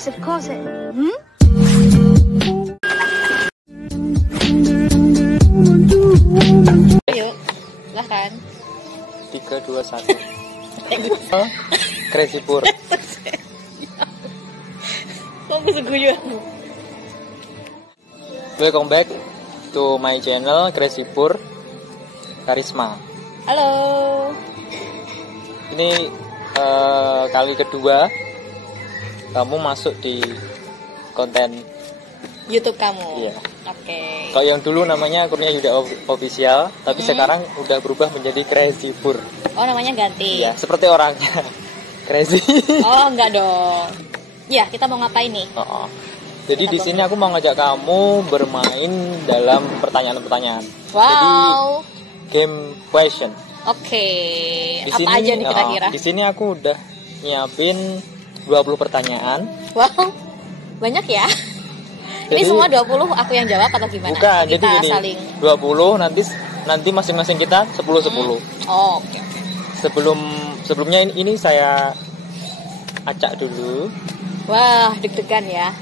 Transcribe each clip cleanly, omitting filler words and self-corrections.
Of course it. Hmm? Ayo, silahkan. 3, 2, 1. Crazy Pur. Kok bisa guyon? Welcome back to my channel Crazy Pur Karisma. Halo. Ini kali kedua kamu masuk di konten YouTube kamu. Iya. Oke. Kalau yang dulu namanya akunnya Yuda Official, tapi sekarang udah berubah menjadi Crazy Pur. Oh, namanya ganti. Iya, seperti orangnya. Crazy. Oh, enggak dong. Ya, kita mau ngapain nih? Oh. Jadi di sini aku mau ngajak kamu bermain dalam pertanyaan-pertanyaan. Wow. Jadi game question. Oke. Di Apa sini, aja nih kira-kira? Di sini aku udah nyiapin 20 pertanyaan. Wow. Banyak ya? Ini Jadi, semua 20 aku yang jawab atau gimana? Bukan, kita jadi gini, saling 20 nanti masing-masing kita 10-10. Oh, oke. Sebelumnya ini saya acak dulu. Wah, deg-degan ya.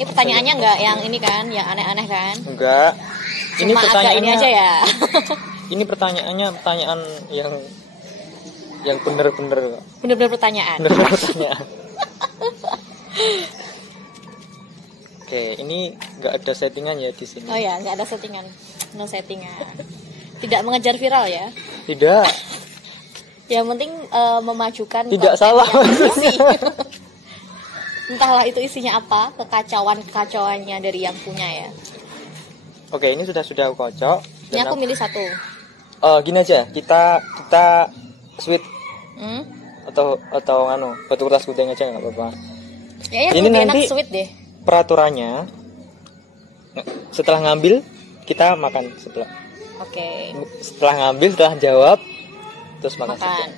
Ini pertanyaannya enggak yang ini kan, yang aneh-aneh kan? Enggak. Ini Cuma agak pertanyaannya ini aja ya. Ini pertanyaannya pertanyaan yang bener-bener Bener-bener pertanyaan. bener-bener pertanyaan. Oke, ini nggak ada settingan ya di sini. Oh ya, nggak ada settingan, no settingan. Tidak mengejar viral ya. Tidak. Yang penting memajukan. Tidak konten salah yang maksudnya. isi. Entahlah itu isinya apa, kekacauannya dari yang punya ya. Oke, ini sudah aku kocok. Ini aku milih satu. Gini aja, kita sweet atau batu kertas gunting aja nggak apa-apa. Ya, Ini lebih nanti enak sweet deh. Peraturannya setelah ngambil kita makan setelah. Oke. Setelah ngambil, setelah jawab terus makan.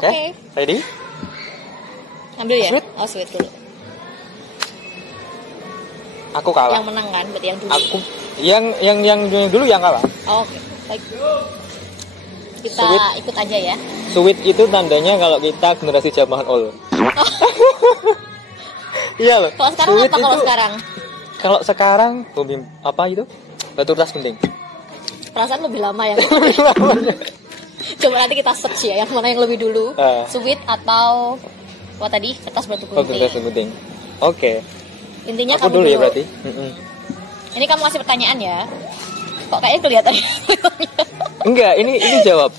Oke. Ready? Ambil ya? Sweet? Oh, sweet dulu. Aku kalah. Yang menang kan, berarti yang dulu. Aku yang dulu yang kalah. Oh, oke. Baik. Kita Sweet. ikut aja ya. Sweet itu tandanya kalau kita generasi zaman old. Iya loh. Kalau sekarang Sweet apa kalau itu- sekarang? Kalau sekarang apa itu? Batu kertas gunting. Perasaan lebih lama ya. Coba nanti kita search ya, yang mana yang lebih dulu. Sweet atau apa tadi? Kertas batu Batu kertas gunting. gunting. Oke. Intinya Aku kamu dulu ya berarti. Ini kamu ngasih pertanyaan ya. Kok kayaknya kelihatan. Enggak, ini jawab.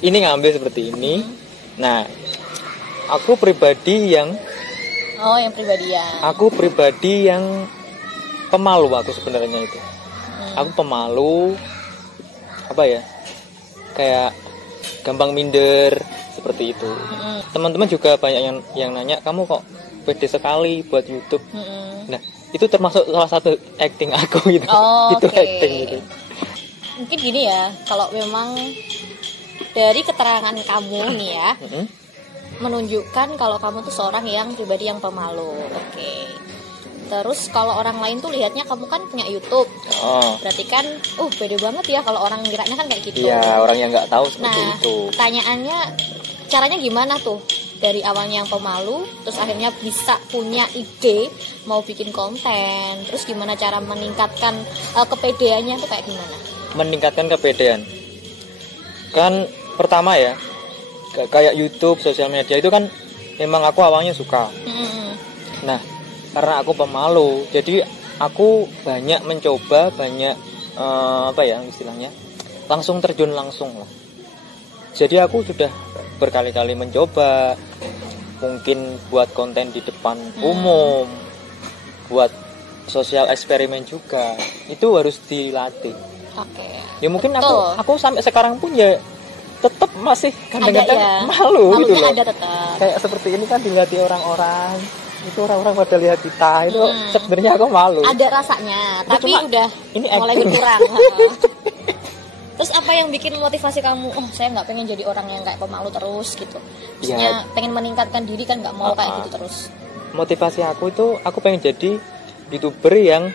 Ini ngambil seperti ini. Nah, aku pribadi yang Oh, yang pribadi ya. Aku pribadi yang pemalu aku sebenarnya itu. Aku pemalu, apa ya? Kayak gampang minder seperti itu. Teman-teman juga banyak yang nanya, kamu kok pede sekali buat YouTube. Nah, itu termasuk salah satu acting aku gitu. Oh, itu oke. acting gitu. Mungkin gini ya, kalau memang dari keterangan kamu nih ya, menunjukkan kalau kamu tuh seorang yang pribadi yang pemalu. Oke. Terus kalau orang lain tuh lihatnya kamu kan punya YouTube. Oh. Berarti kan, pede banget ya kalau orang ngiranya kan kayak gitu. Iya, orang yang nggak tahu seperti Nah, itu. pertanyaannya caranya gimana tuh? Dari awalnya yang pemalu, terus akhirnya bisa punya ide mau bikin konten. Terus gimana cara meningkatkan kepedeannya tuh kayak gimana? Meningkatkan kepedean. Kan pertama ya, kayak YouTube, sosial media itu kan memang aku awalnya suka. Nah, karena aku pemalu, jadi aku banyak mencoba, apa ya istilahnya, langsung terjun langsung lah. Jadi aku sudah berkali-kali mencoba, mungkin buat konten di depan umum, buat sosial eksperimen juga, itu harus dilatih. Oke. Ya mungkin Betul. aku sampai sekarang pun ya tetap masih kadang-kadang ya. malu gitu Malunya loh. ada tetap. Kayak seperti ini kan dilihat orang-orang, itu orang-orang pada lihat kita itu sebenarnya aku malu. Ada rasanya, Itu tapi cuma udah ini mulai acting. berkurang. Terus apa yang bikin motivasi kamu? Saya nggak pengen jadi orang yang kayak pemalu terus gitu. Maksudnya pengen meningkatkan diri kan nggak mau kayak gitu terus. Motivasi aku itu aku pengen jadi YouTuber yang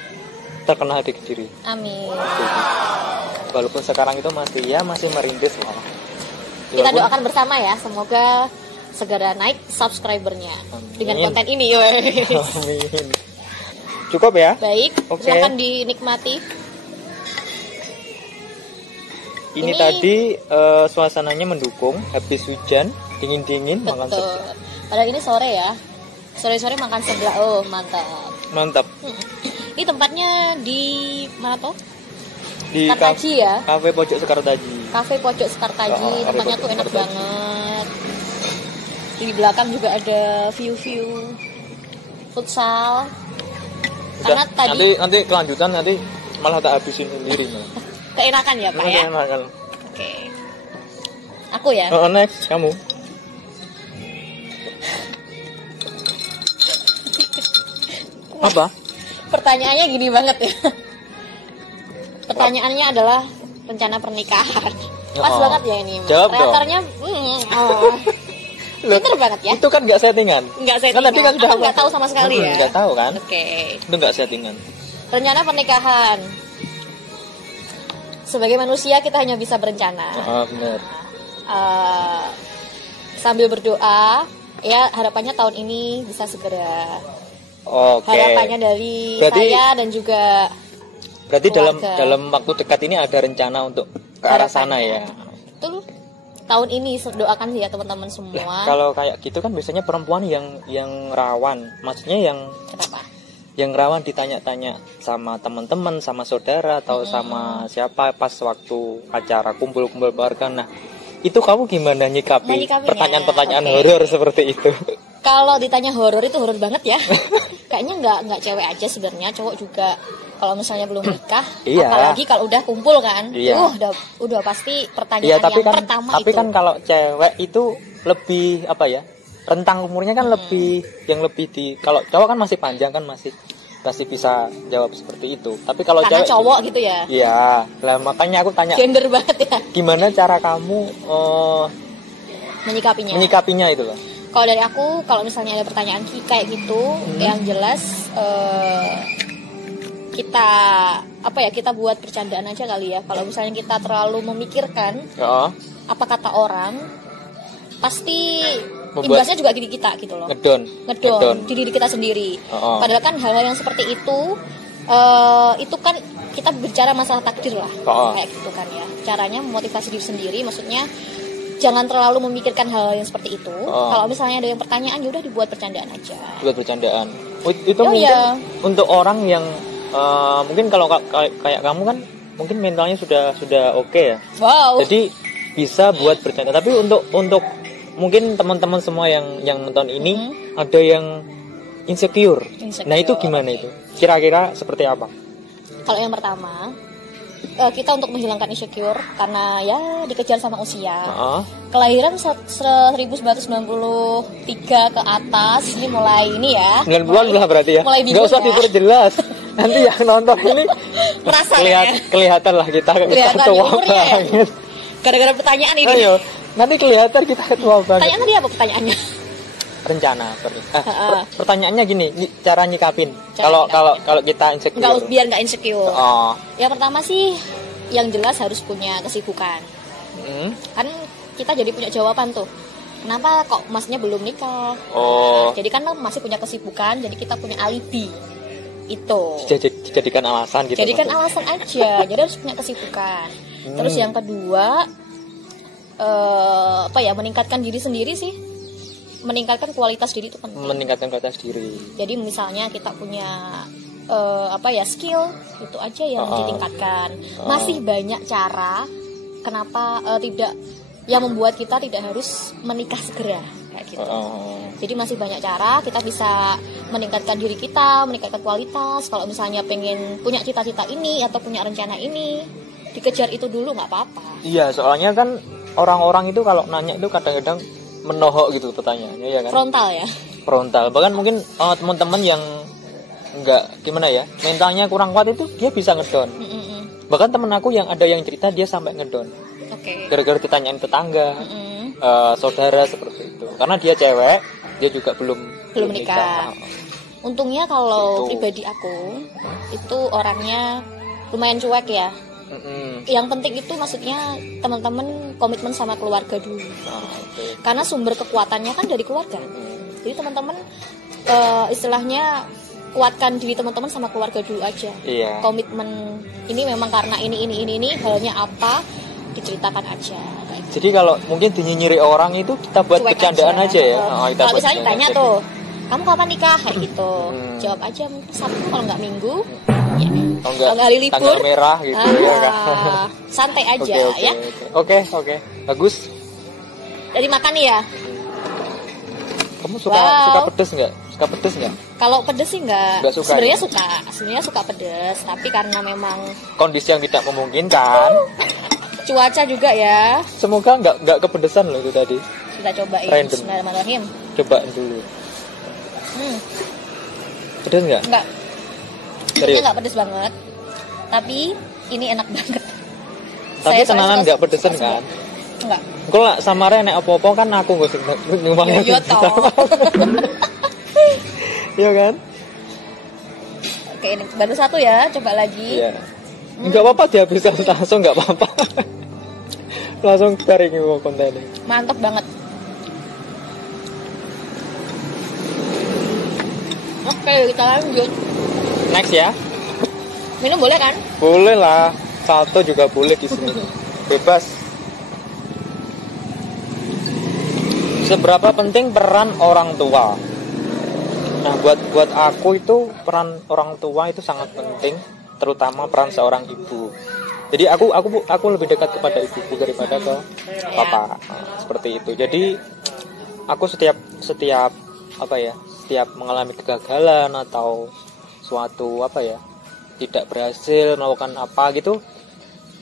terkenal di Kediri. Amin. Walaupun sekarang itu masih merintis lah. Kita doakan bersama ya, semoga segera naik subscribernya dengan Amin. konten ini. Weh. Amin. Cukup ya? Baik, Oke. silakan dinikmati. Ini Ini- tadi suasananya mendukung, habis hujan, dingin-dingin makan Betul. seblak. Padahal ini sore ya. Sore-sore makan seblak. Oh, mantap. Mantap. Ini tempatnya di mana toh? Di Sekartaji ya. kafe pojok Sekartaji. Kafe Pojok Sekartaji. Oh, Kafe Tempatnya Pojok tuh enak Sekartaji. banget. Di belakang juga ada view-view futsal. Karena tadi nanti kelanjutan nanti malah tak habisin sendiri malah. keenakan ya Pak ya. Enak kan. Oke. Aku ya. Next kamu. Apa? Pertanyaannya gini banget ya. Pertanyaannya adalah rencana pernikahan. Pas Oh. banget ya ini. Jawab dong. Kreatornya pinter banget ya. Itu kan nggak settingan. Enggak saya Kan tadi kan sudah aku nggak tahu sama sekali ya. Nggak tahu kan? Oke. Itu nggak settingan. Rencana pernikahan. Sebagai manusia kita hanya bisa berencana. Oh, benar. Eh, sambil berdoa, ya harapannya tahun ini bisa segera. Oke. Harapannya dari Berarti- saya dan juga Berarti keluarga. dalam waktu dekat ini ada rencana untuk ke arah sana harapannya. ya. Betul. Tahun ini doakan ya teman-teman semua. Kalau kayak gitu kan biasanya perempuan yang rawan, maksudnya Kenapa? yang rawan ditanya-tanya sama teman-teman, sama saudara atau sama siapa pas waktu acara kumpul-kumpul keluarga. Nah, itu kamu gimana nyikapi Menyikapinya, pertanyaan-pertanyaan oke. horor seperti itu? Kalau ditanya horor itu horor banget ya. Kayaknya nggak cewek aja sebenarnya, cowok juga. Kalau misalnya belum nikah, Iya. apalagi kalau udah kumpul kan, Iya. udah pasti pertanyaan Iya, tapi yang kan pertama tapi itu. kan kalau cewek itu lebih apa ya? Rentang umurnya kan lebih di kalau cowok kan masih panjang kan masih bisa jawab seperti itu. Tapi kalau Karena cewek cowok gitu ya, iya, lah makanya aku tanya gender banget ya gimana cara kamu menyikapinya. menyikapinya itu loh. Kalau dari aku, kalau misalnya ada pertanyaan kayak gitu, yang jelas kita buat bercandaan aja kali ya. Kalau misalnya kita terlalu memikirkan Ya, apa kata orang, pasti Membuat- imbasnya juga diri kita gitu loh. ngedon. Di diri kita sendiri. Oh. Padahal kan hal-hal yang seperti itu kan kita bicara masalah takdir lah, Oh. kayak gitu kan ya. Caranya memotivasi diri sendiri, maksudnya jangan terlalu memikirkan hal yang seperti itu. Oh. Kalau misalnya ada yang pertanyaan, ya udah dibuat bercandaan aja. Buat bercandaan. Itu Oh, mungkin iya. untuk orang yang mungkin kalau kayak kamu kan mungkin mentalnya sudah oke ya. Wow. Jadi bisa buat bercanda. Tapi untuk mungkin teman-teman semua yang nonton ini ada yang insecure. Nah, itu gimana itu? Kira-kira seperti apa? Kalau yang pertama, kita untuk menghilangkan insecure karena ya dikejar sama usia. Heeh. Kelahiran 1993 ke atas, ini mulai ini ya. 90-an lah berarti ya. Mulai Nggak bingung usah ya. diperjelas. Nanti yang nonton ini Merasa ya. kelihatan lah kita Kelihatan tua umurnya ya. banget. Gara-gara pertanyaan ini. Ayo, nanti kelihatan kita tua banget. Pertanyaan tadi apa pertanyaannya? Rencana. Heeh. Pertanyaannya gini, cara nyikapin. Cara Kalau kita insecure. Biar nggak insecure. Oh. Yang pertama sih, yang jelas harus punya kesibukan. Kan kita jadi punya jawaban tuh. Kenapa kok masnya belum nikah? Oh. Jadi kan masih punya kesibukan, jadi kita punya alibi. Itu. Dijadikan alasan gitu. Jadikan maksudnya. alasan aja. Jadi harus punya kesibukan. Terus yang kedua, meningkatkan diri sendiri sih. Meningkatkan kualitas diri itu penting. Meningkatkan kualitas diri. Jadi misalnya kita punya skill itu aja yang ditingkatkan. Masih banyak cara kenapa yang membuat kita tidak harus menikah segera kayak gitu. Jadi masih banyak cara kita bisa meningkatkan diri kita, meningkatkan kualitas. Kalau misalnya pengen punya cita-cita ini atau punya rencana ini, dikejar itu dulu nggak apa-apa. Iya, soalnya kan orang-orang itu kalau nanya itu kadang-kadang menohok gitu pertanyaannya ya kan. Frontal. Bahkan mungkin teman-teman yang enggak gimana ya, mentalnya kurang kuat itu dia bisa ngedon. Bahkan temen aku yang ada yang cerita dia sampai ngedon. Oke. Gara-gara ditanyain tetangga, saudara seperti itu. Karena dia cewek, dia juga belum nikah. Untungnya kalau Gitu. pribadi aku itu orangnya lumayan cuek ya. Yang penting itu maksudnya teman-teman komitmen sama keluarga dulu. Karena sumber kekuatannya kan dari keluarga. Jadi teman-teman istilahnya kuatkan diri teman-teman sama keluarga dulu aja. Iya. Komitmen ini memang karena ini halnya apa diceritakan aja. Jadi kalau mungkin dinyinyiri orang itu kita buat Cuek bercandaan aja ya. Kalau misalnya ditanya tuh, kamu kapan nikah kayak gitu, jawab aja mungkin Sabtu kalau nggak Minggu. Ya. Kalau nggak hari libur, tanggal merah gitu ya kan. Santai aja ya. Oke. Bagus. Dari makan nih ya. Kamu suka pedes nggak? Suka pedes nggak? Kalau pedes sih nggak. Sebenarnya Sebenarnya suka pedes, tapi karena memang kondisi yang tidak memungkinkan. Cuaca juga ya. Semoga nggak kepedesan loh itu tadi. Kita cobain. Bismillahirrahmanirrahim. Cobain dulu. Pedes nggak? Nggak. Serius? Nggak pedes banget. Tapi ini enak banget. Tapi tenanan nggak pedesan kan? Enggak. Engko lah samare nek opo-opo kan aku nggo sing nyumbang. Iya toh. Iya kan? Oke, ini baru satu ya, coba lagi. Iya. Enggak apa-apa dihabiskan langsung, enggak apa-apa. Langsung garing kok kontennya. Mantap banget. Oke, kita lanjut. Next ya. Minum boleh kan? Boleh lah. Satu juga boleh di sini. Bebas. Seberapa penting peran orang tua? Nah, buat aku itu peran orang tua itu sangat penting, terutama peran seorang ibu. Jadi aku lebih dekat kepada ibuku daripada ke papa. Seperti itu. Jadi aku setiap mengalami kegagalan atau suatu tidak berhasil melakukan apa gitu,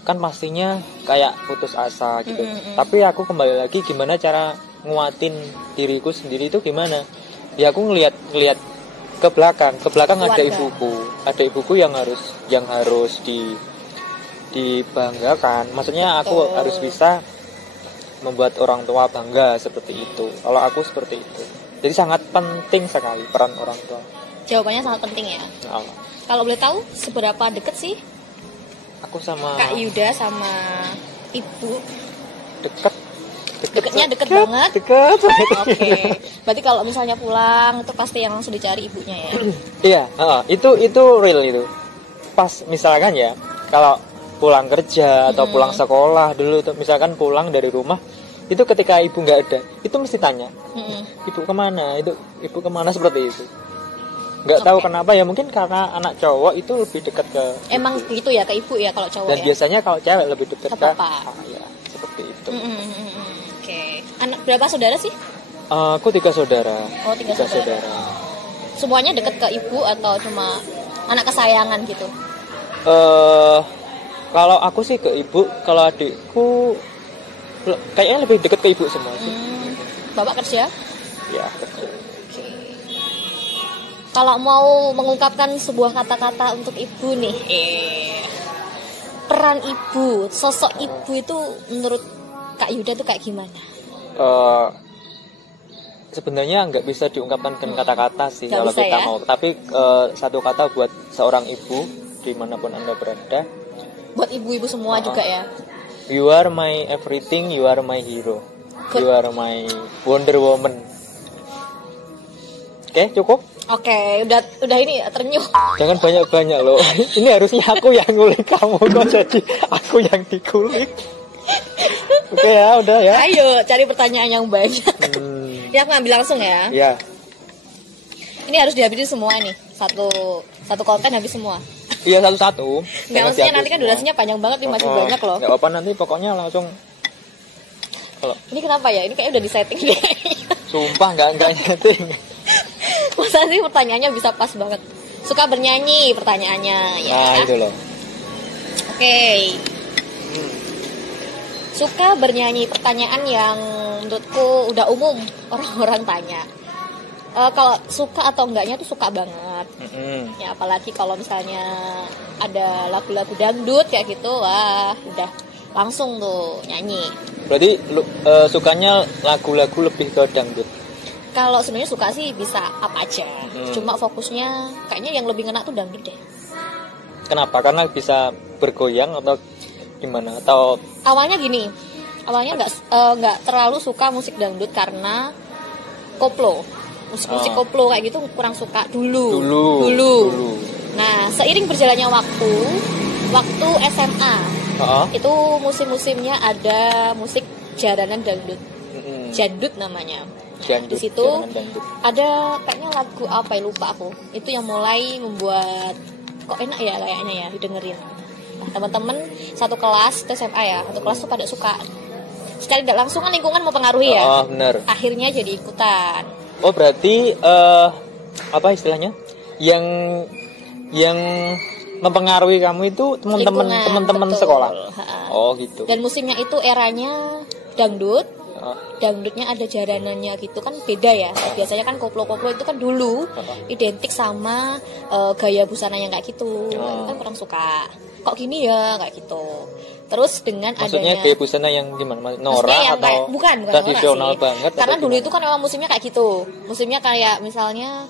kan pastinya kayak putus asa gitu. Tapi aku kembali lagi gimana cara nguatin diriku sendiri itu gimana? Ya aku ngelihat ke belakang ada ibuku yang harus dibanggakan. Maksudnya aku harus bisa membuat orang tua bangga seperti itu. Kalau aku seperti itu. Jadi sangat penting sekali peran orang tua. Jawabannya sangat penting ya. Kalau boleh tahu seberapa deket sih? Aku sama Kak Yuda sama ibu. Deketnya deket banget. Deket. Oke. Berarti kalau misalnya pulang itu pasti yang langsung dicari ibunya ya. Iya, itu real itu. Pas misalkan ya, kalau pulang kerja atau pulang sekolah dulu tuh, misalkan pulang dari rumah, itu ketika ibu nggak ada, itu mesti tanya, ibu kemana seperti itu. Nggak tahu kenapa ya, mungkin karena anak cowok itu lebih dekat ke emang ibu. Gitu ya ke ibu ya kalau cowok. Dan ya? biasanya kalau cewek lebih dekat ke ya, seperti itu. Oke. Anak berapa saudara sih? Aku 3 saudara. Oh, 3 saudara. Semuanya dekat ke ibu atau cuma anak kesayangan gitu? Kalau aku sih ke ibu, kalau adikku kayaknya lebih dekat ke ibu semua sih. Bapak kerja? Ya, kerja. Kalau mau mengungkapkan sebuah kata-kata untuk ibu nih, peran ibu, sosok ibu itu menurut Kak Yuda tuh kayak gimana? Sebenarnya nggak bisa diungkapkan dengan kata-kata sih gak kalau kita ya? mau. Tapi satu kata buat seorang ibu dimanapun Anda berada. Buat ibu-ibu semua juga ya. You are my everything, you are my hero. You are my Wonder Woman. Oke, cukup? Oke, udah ini terenyuh. Jangan banyak-banyak loh. Ini harusnya aku yang ngulik kamu kok, jadi aku yang dikulik. Oke ya, udah ya. Ayo, cari pertanyaan yang banyak. Ya, aku ambil langsung ya. Iya. Ini harus dihabisin semua nih. Satu konten habis semua. Iya, satu-satu. Nggak, maksudnya nanti kan durasinya panjang banget nih, masih banyak loh. Nggak apa-apa, nanti pokoknya langsung. Ini kenapa ya? Ini kayak udah disetting deh. Sumpah nggak nyeting. Masa sih pertanyaannya bisa pas banget. Suka bernyanyi pertanyaannya ya. Nah, itu loh. Oke. Suka bernyanyi, pertanyaan yang menurutku udah umum orang-orang tanya. Kalau suka atau enggaknya tuh suka banget. Ya apalagi kalau misalnya ada lagu-lagu dangdut kayak gitu, wah udah langsung tuh nyanyi. Berarti sukanya lagu-lagu lebih ke dangdut. Kalau sebenarnya suka sih bisa apa aja. Cuma fokusnya kayaknya yang lebih ngena tuh dangdut deh. Kenapa? Karena bisa bergoyang atau gimana? Atau Awalnya gini, awalnya nggak terlalu suka musik dangdut karena koplo, musik koplo kayak gitu kurang suka dulu. Nah, seiring berjalannya waktu SMA itu musim-musimnya ada musik jaranan dangdut, jadut namanya. Di situ ada kayaknya lagu apa ya, lupa aku. Itu yang mulai membuat kok enak ya kayaknya ya didengerin. Nah, teman-teman satu kelas itu SMA ya, satu kelas tuh pada suka. Secara tidak langsung kan lingkungan mempengaruhi ya. Oh, benar. Akhirnya jadi ikutan. Oh, berarti apa istilahnya? Yang mempengaruhi kamu itu teman-teman sekolah. Oh, gitu. Dan musimnya itu eranya dangdut. Dangdutnya ada jaranannya gitu kan, beda ya. Biasanya kan koplo-koplo itu kan dulu identik sama gaya busana yang kayak gitu. Kan kurang suka. Kok gini ya kayak gitu. Terus dengan maksudnya adanya gaya busana yang gimana? Norak yang atau kayak, bukan tradisional norak sih. banget? Karena dulu itu kan memang musimnya kayak gitu. Musimnya kayak misalnya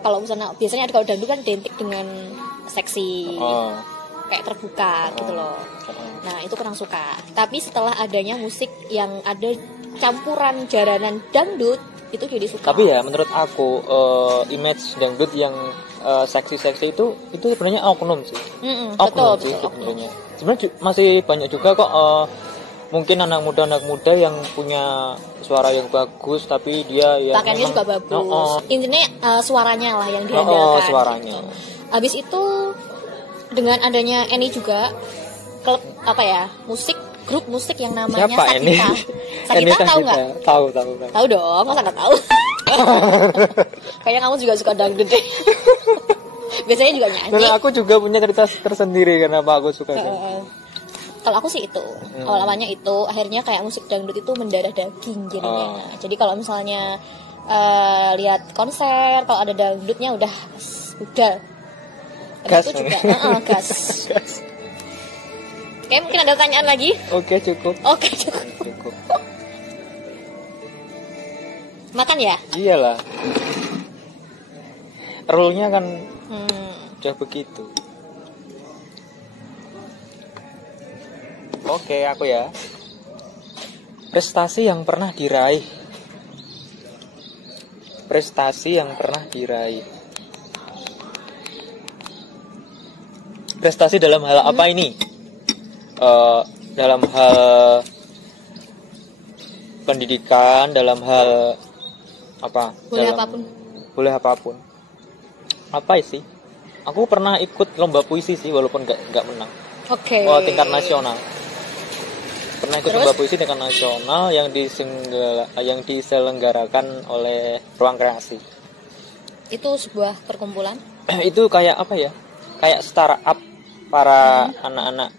kalau busana biasanya kalau dangdut kan identik dengan seksi. Kayak terbuka gitu loh. Nah, itu kurang suka. Tapi setelah adanya musik yang ada campuran jaranan dangdut, itu jadi suka. Tapi ya menurut aku image dangdut yang seksi-seksi itu sebenarnya oknum sih. Oknum sih sebenarnya. Sebenarnya masih banyak juga kok mungkin anak muda yang punya suara yang bagus, tapi dia ya pakaiannya juga bagus. Intinya suaranya lah yang diandalkan. Suaranya. Gitu. Habis itu dengan adanya Eni juga klub grup musik yang namanya siapa Sakita. Sakita tahu nggak? Tahu. Tahu dong, masa nggak tahu? Kayaknya kamu juga suka dangdut deh. Biasanya juga nyanyi. Dan aku juga punya cerita tersendiri kenapa aku suka dangdut. Kalau aku sih itu awalnya itu, akhirnya kayak musik dangdut itu mendarah daging jadinya. Jadi kalau misalnya lihat konser, kalau ada dangdutnya udah gas itu juga gas. Oke, mungkin ada pertanyaan lagi? Oke, cukup. Makan ya? Iyalah. Rule-nya kan udah begitu. Oke, aku ya. Prestasi yang pernah diraih. Prestasi dalam hal apa ini? Dalam hal pendidikan, dalam hal apa? Boleh apapun. Apa sih? Aku pernah ikut lomba puisi sih, walaupun nggak menang. Oke. Tingkat nasional. Pernah ikut lomba puisi tingkat nasional yang diselenggarakan oleh Ruang Kreasi. Itu sebuah perkumpulan? Itu kayak apa ya? Kayak startup para anak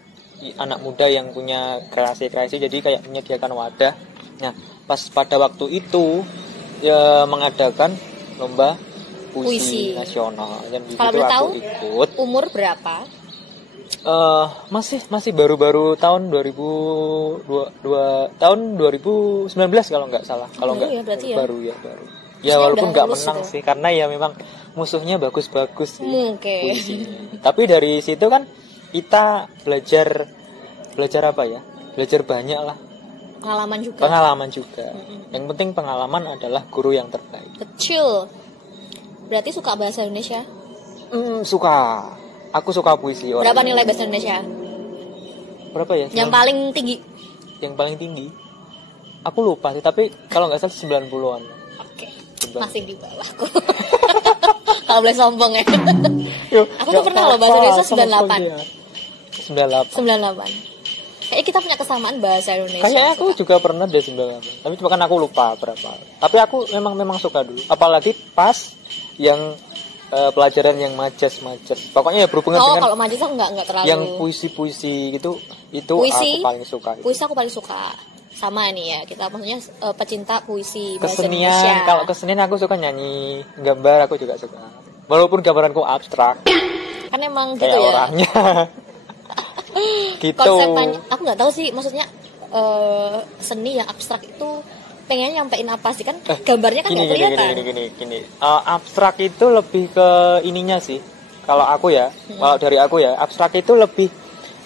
muda yang punya kreasi, jadi kayak menyediakan wadah. Nah, pas pada waktu itu ya mengadakan lomba puisi nasional. Dan di situ aku ikut. Umur berapa? Masih baru-baru tahun 2019 kalau nggak salah. Kalau nggak baru. Ya walaupun nggak menang sih, karena ya memang musuhnya bagus-bagus sih. Tapi dari situ kan kita belajar apa ya? Belajar banyak lah. Pengalaman juga. Yang penting pengalaman adalah guru yang terbaik. Betul. Berarti suka bahasa Indonesia? Suka. Aku suka puisi. Berapa nilai bahasa Indonesia? Berapa ya? Yang paling tinggi? Yang paling tinggi? Aku lupa sih, tapi kalau nggak salah 90-an. Oke. Masih di bawahku. Kalau boleh sombong ya. Aku tuh pernah loh bahasa Indonesia 98. Kayaknya kita punya kesamaan bahasa Indonesia. Kayaknya aku juga pernah deh 98. Tapi cuma kan aku lupa berapa. Tapi aku memang suka dulu. Apalagi pas yang pelajaran yang majas. Pokoknya ya berhubungan dengan. Kalau majas aku nggak terlalu. Yang puisi gitu, itu puisi, aku paling suka. Puisi aku paling suka. Sama nih ya, kita maksudnya pecinta puisi bahasa bahasa Indonesia. Kesenian, kalau kesenian aku suka nyanyi, gambar aku juga suka. Walaupun gambaranku abstrak. Kan emang kayak gitu ya. Orangnya. Gitu. Konsepnya aku nggak tahu sih, maksudnya seni yang abstrak itu pengen nyampein apa sih, kan gambarnya kan nggak kelihatan. Gini. Abstrak itu lebih ke ininya sih. Kalau aku ya, kalau dari aku ya, abstrak itu lebih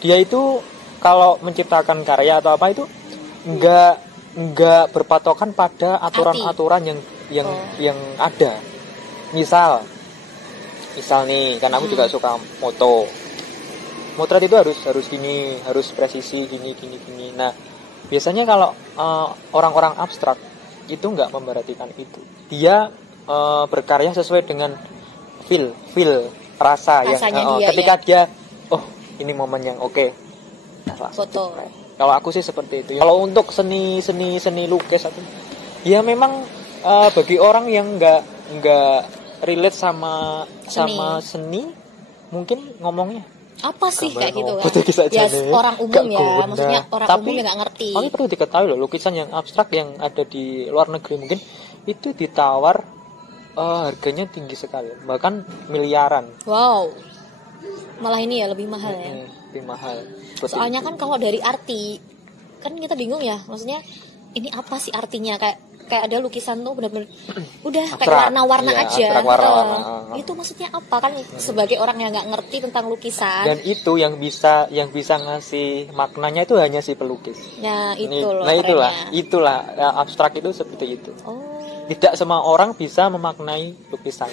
dia itu kalau menciptakan karya atau apa itu nggak berpatokan pada aturan-aturan yang ada. Misal nih, karena aku juga suka moto. Motret itu harus gini, harus presisi gini. Nah, biasanya kalau orang-orang abstrak itu nggak memperhatikan itu. Dia berkarya sesuai dengan feel rasa yang ketika dia ini momen yang oke. Foto. Kalau aku sih seperti itu. Kalau untuk seni lukis atau ya memang bagi orang yang nggak relate sama seni mungkin ngomongnya apa sih kayak gitu kan? Ya orang umum ya, maksudnya orang umum yang nggak ngerti. Tapi perlu diketahui loh, lukisan yang abstrak yang ada di luar negeri mungkin itu ditawar harganya tinggi sekali, bahkan miliaran. Wow, malah ini ya lebih mahal ya. Lebih mahal. Soalnya kan kalau dari arti kan kita bingung ya, maksudnya ini apa sih artinya, kayak ada lukisan tuh benar-benar udah abstrak, kayak warna-warna aja. Warna-warna. Itu maksudnya apa kan sebagai orang yang nggak ngerti tentang lukisan. Dan itu yang bisa ngasih maknanya itu hanya si pelukis. Nah, itu loh. Nah, itulah abstrak itu seperti itu. Tidak semua orang bisa memaknai lukisan.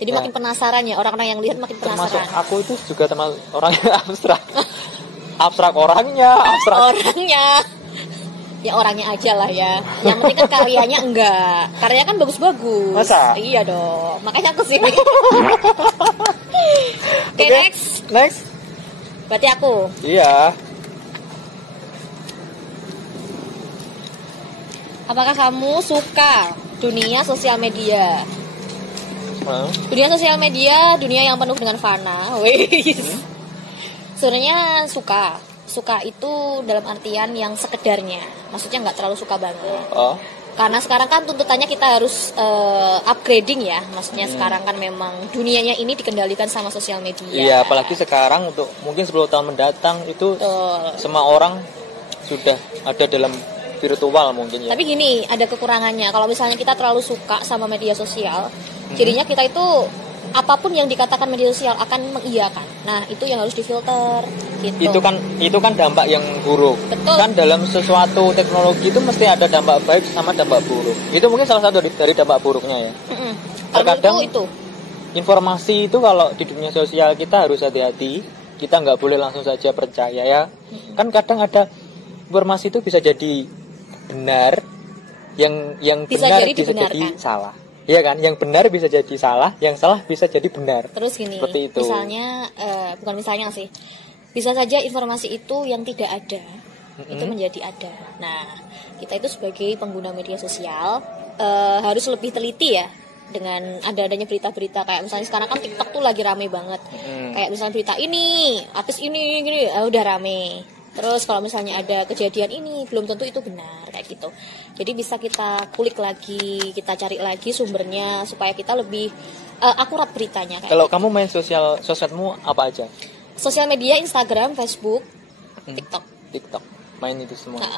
Jadi makin penasaran ya, orang-orang yang lihat makin penasaran. Termasuk aku itu juga termasuk orang yang abstrak. Abstrak orangnya. Ya orangnya aja lah ya. Yang penting kan karyanya enggak. Karyanya kan bagus-bagus. Masa? Iya dong. Makanya aku sih. Oke, next. Berarti aku. Iya. Apakah kamu suka dunia sosial media? Dunia sosial media, dunia yang penuh dengan fana. Sebenarnya suka itu dalam artian yang sekedarnya, maksudnya nggak terlalu suka banget. Karena sekarang kan tuntutannya kita harus upgrading ya, maksudnya sekarang kan memang dunianya ini dikendalikan sama sosial media. Iya, apalagi sekarang untuk mungkin 10 tahun mendatang itu semua orang sudah ada dalam virtual mungkin ya. Tapi gini, ada kekurangannya. Kalau misalnya kita terlalu suka sama media sosial, jadinya kita itu apapun yang dikatakan media sosial akan mengiyakan. Nah, itu yang harus difilter gitu. Itu kan dampak yang buruk. Betul. Kan dalam sesuatu teknologi itu mesti ada dampak baik sama dampak buruk. Itu mungkin salah satu dari dampak buruknya ya. Terkadang itu informasi itu kalau di dunia sosial kita harus hati-hati. Kita nggak boleh langsung saja percaya ya. Kan kadang ada informasi itu bisa jadi benar, yang bisa benar jadi bisa jadi salah. Iya kan, yang benar bisa jadi salah, yang salah bisa jadi benar. Terus gini, seperti itu. Misalnya, bukan misalnya sih, bisa saja informasi itu yang tidak ada, itu menjadi ada. Nah, kita itu sebagai pengguna media sosial harus lebih teliti ya dengan adanya berita-berita kayak misalnya sekarang kan TikTok tuh lagi rame banget. Kayak misalnya berita ini, artis ini, gini, udah rame. Terus kalau misalnya ada kejadian ini belum tentu itu benar kayak gitu. Jadi bisa kita kulik lagi, kita cari lagi sumbernya supaya kita lebih akurat beritanya. Kalau kamu main sosmedmu apa aja? Sosial media Instagram, Facebook, TikTok. Main itu semua. Nah,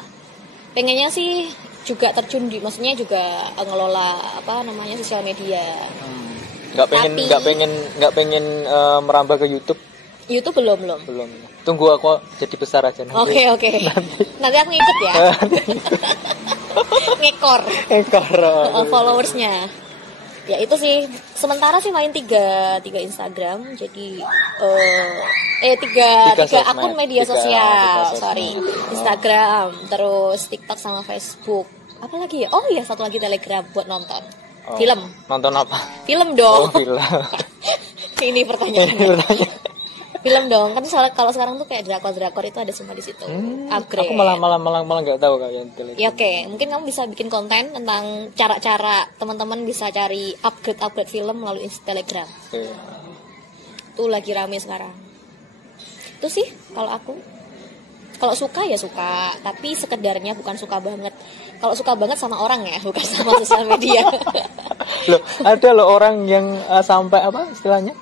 pengennya sih juga terjun maksudnya juga ngelola sosial media. Nggak pengen merambah ke YouTube. YouTube belum. Tunggu aku jadi besar aja nanti. Oke. Nanti aku ngikut ya. Ngekor followersnya. Ya itu sih. Sementara sih main tiga Instagram. Jadi tiga akun media sosial. Instagram, terus TikTok sama Facebook. Apa lagi ya? Oh iya, satu lagi Telegram buat nonton. Film. Nonton apa? Film dong. Film. Ini pertanyaan. Film dong, kan kalau sekarang tuh kayak drakor itu ada semua di situ. Upgrade. Aku malah nggak tahu kalian Telegram. Ya oke. Mungkin kamu bisa bikin konten tentang cara-cara teman-teman bisa cari upgrade film melalui Telegram. Itu lagi rame sekarang. Itu sih kalau aku. Kalau suka ya suka, tapi sekedarnya, bukan suka banget. Kalau suka banget sama orang ya, bukan sama sosial media. Loh, ada loh orang yang sampai istilahnya?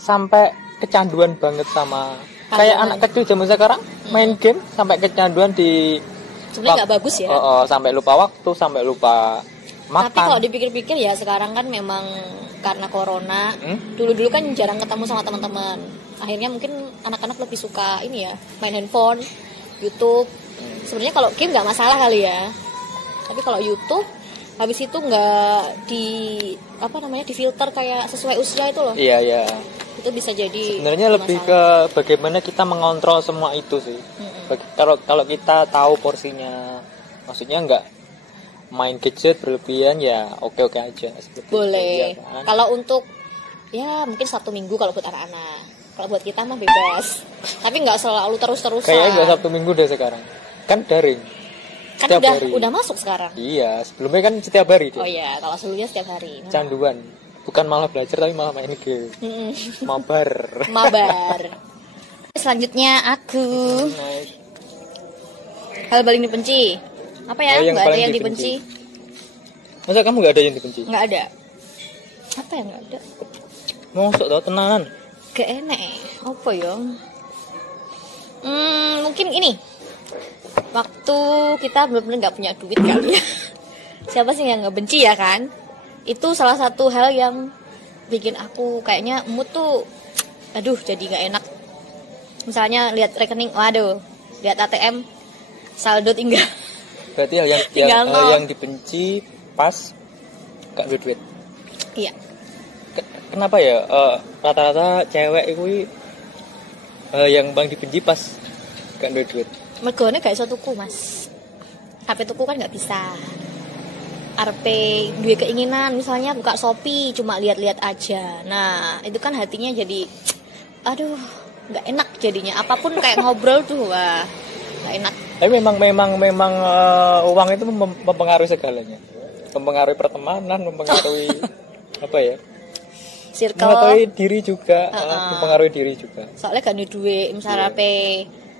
Sampai kecanduan banget sama kayak anak kecil zaman sekarang main game sampai kecanduan di sebenarnya nggak bagus ya. Sampai lupa waktu, sampai lupa makan. Tapi kalau dipikir-pikir ya sekarang kan memang karena corona, dulu kan jarang ketemu sama teman-teman. Akhirnya mungkin anak-anak lebih suka ini ya, main handphone, YouTube. Sebenarnya kalau game nggak masalah kali ya, tapi kalau YouTube habis itu nggak difilter kayak sesuai usia itu loh. Iya. Itu bisa jadi sebenarnya lebih ke bagaimana kita mengontrol semua itu sih. Kalau kita tahu porsinya, maksudnya nggak main gadget berlebihan ya oke aja. Boleh. Itu, ya kan? Kalau untuk ya mungkin 1 minggu kalau buat anak-anak. Kalau buat kita mah bebas. Tapi nggak selalu terus-terusan. Kayaknya nggak 1 minggu deh sekarang. Kan daring. Kan udah masuk sekarang. Iya, sebelumnya kan setiap hari dia. Oh iya, kalau sebelumnya setiap hari. Canduan. Bukan malah belajar tapi malah main game. Mabar. Selanjutnya aku. Hal paling dibenci. Apa ya? Yang nggak ada yang dibenci. dibenci. Masa kamu nggak ada yang dibenci? Nggak ada. Apa yang nggak ada? Mosok tau tenanan. Gak enak. Apa ya? Mungkin ini. Waktu kita benar-benar nggak punya duit kali ya. Siapa sih yang nggak benci ya kan? Itu salah satu hal yang bikin aku kayaknya mood tuh aduh jadi nggak enak. Misalnya lihat rekening, waduh, lihat ATM saldo tinggal. Berarti yang dibenci pas gak duit. Iya. Kenapa ya? Rata-rata cewek itu yang paling dibenci pas gak duit. Mergone gak iso tuku, Mas. HP tuku kan nggak bisa. RP duwe keinginan misalnya buka Shopee cuma lihat-lihat aja. Nah, itu kan hatinya jadi aduh, nggak enak jadinya. Apapun kayak ngobrol tuh, wah, nggak enak. Tapi memang uang itu mempengaruhi segalanya. Mempengaruhi pertemanan, mempengaruhi apa ya? Circle. Mempengaruhi diri juga, mempengaruhi diri juga. Soalnya gak ada duit, misalnya RP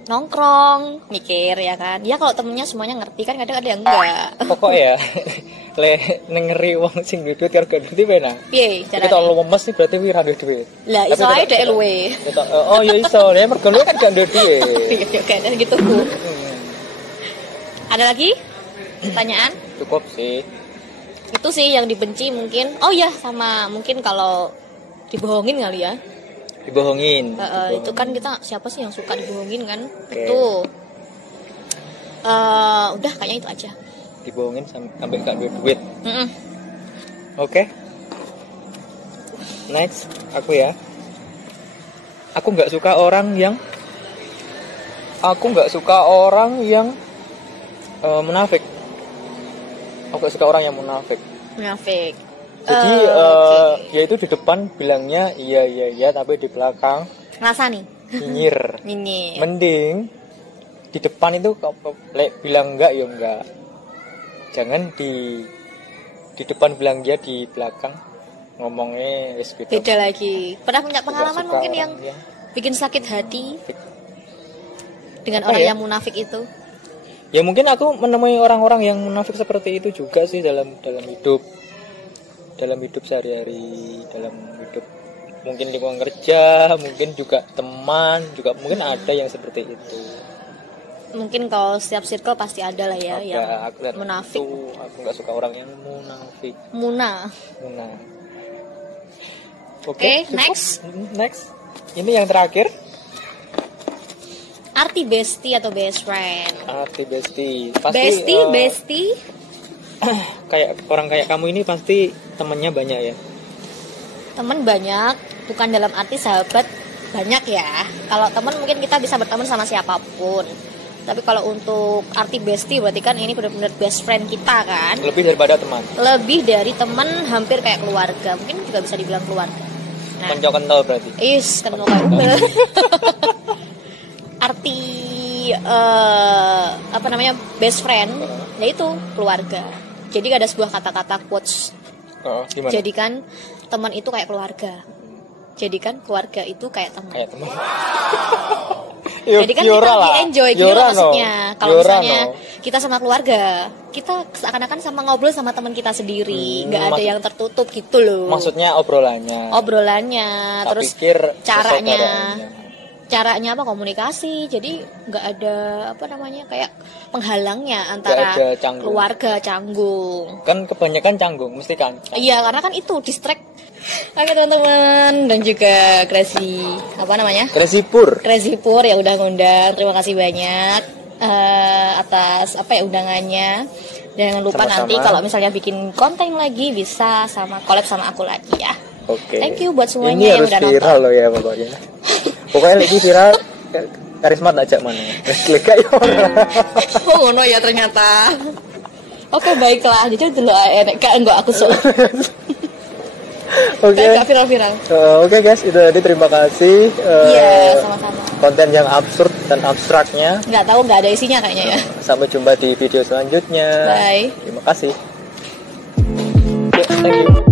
nongkrong, mikir ya kan. Ya kalau temennya semuanya ngerti kan, kadang ada yang enggak. Pokok ya, nengeri uang sing duit karo gak duit pena. Piye carane? Kita kalau lemes sih berarti wira duit. Lah iso ae dhek luwe. Oh ya iso, dia mergo luwe kan gak duit. Iya kayak gitu Bu. Ada lagi? Pertanyaan? Cukup sih. Itu sih yang dibenci mungkin. Oh ya, sama mungkin kalau dibohongin kali ya. Dibohongin. Itu kan kita siapa sih yang suka dibohongin kan? Okay. Itu udah kayaknya itu aja. Dibohongin sampai gak duit. Oke. Next, aku ya. Aku nggak suka orang yang munafik. Aku gak suka orang yang munafik. Jadi ya itu di depan bilangnya iya tapi di belakang ngerasa nih nyinyir. Mending di depan itu bilang enggak ya enggak. Jangan di depan bilang ya, di belakang ngomongnya beda. Beda lagi. Pernah punya pengalaman mungkin yang bikin sakit hati dengan orang yang munafik itu? Ya mungkin aku menemui orang-orang yang munafik seperti itu juga sih dalam hidup sehari-hari, dalam hidup mungkin lingkungan kerja, mungkin juga teman, juga mungkin ada yang seperti itu. Mungkin kalau setiap circle pasti ada lah ya yang munafik. Aku nggak suka orang yang munafik. Muna. Oke, next. Ini yang terakhir. Arti bestie atau best friend? Arti bestie. Pasti bestie. Kayak orang kayak kamu ini pasti temennya banyak ya. Temen banyak, bukan dalam arti sahabat banyak ya. Kalau temen mungkin kita bisa berteman sama siapapun. Tapi kalau untuk arti bestie berarti kan ini benar-benar best friend kita kan. Lebih daripada teman. Lebih dari teman, hampir kayak keluarga. Mungkin juga bisa dibilang keluarga. Nah, kental berarti. Kental. Arti best friend yaitu keluarga. Jadi ada sebuah kata-kata quotes. Jadikan teman itu kayak keluarga. Jadikan keluarga itu kayak teman. Jadi kan kita lebih enjoy gitu loh maksudnya. Kalau misalnya kita sama keluarga, kita seakan-akan sama ngobrol sama teman kita sendiri, nggak ada yang tertutup gitu loh. Maksudnya obrolannya. Terus caranya apa, komunikasi. Jadi nggak ada kayak penghalangnya antara canggung. keluarga canggung. Kan kebanyakan canggung mesti kan. Iya, karena kan itu distract Oke teman-teman, dan juga Crazy apa namanya? Crazy Pur. Crazy Pur ya udah ngundang. Terima kasih banyak atas apa ya undangannya. Jangan lupa Sama-sama. nanti kalau misalnya bikin konten lagi bisa sama collab sama aku lagi ya. Oke. Thank you buat semuanya Ini yang harus udah viral nonton. loh ya pokoknya. Pokoknya lagi viral. Karisma tak ajak mana? Klik ayo. Oh ngono ya ternyata. Oke baiklah, jadi dulu enek kak enggak aku sok. Oke. Enggak viral-viral. Oke guys, itu tadi terima kasih. Iya, sama-sama. Konten yang absurd dan abstraknya. Nggak tahu nggak ada isinya kayaknya ya. Sampai jumpa di video selanjutnya. Bye. Terima kasih. Thank you.